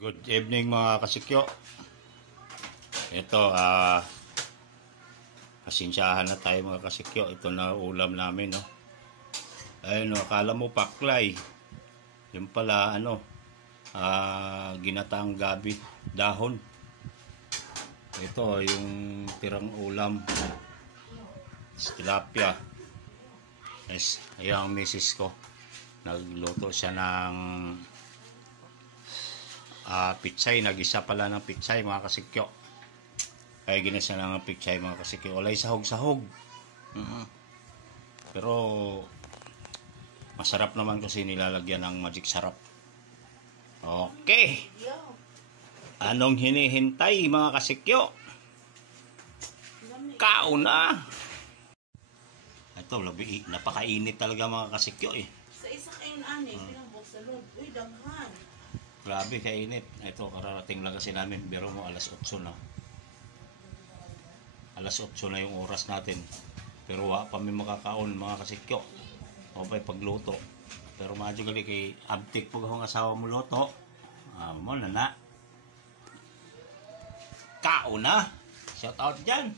Good evening mga kasikyo. Ito, pasensyahan na tayo mga kasikyo. Ito na ulam namin, no. Ayun, akala mo paklay. Yung pala, ginataang gabi, dahon. Ito, yung tirang ulam. Tilapia. Yes, ayan ang misis ko. Nagluto siya ng pitsay, nagisa pala ng pitsay mga kasikyo. Kaya ginisa na ng pitsay mga kasikyo. Walay sahog-sahog. Pero masarap naman kasi nilalagyan ng magic sarap. Okay. Anong hinihintay mga kasikyo? Kauna. Ito, napakainit talaga mga kasikyo eh. Sa isa kayo ani, pinambok sa loob. Uy, daghan. Grabe kainit. Ito, kararating lang kasi namin. Biro mo, alas 8 na. Alas 8 na yung oras natin. Pero wala pa may makakaon mga kasikyo. O ba'y pagluto. Pero medyo gali kay abtik pag akong asawa mo luto. Mo na na. Kaon na. Shout out dyan.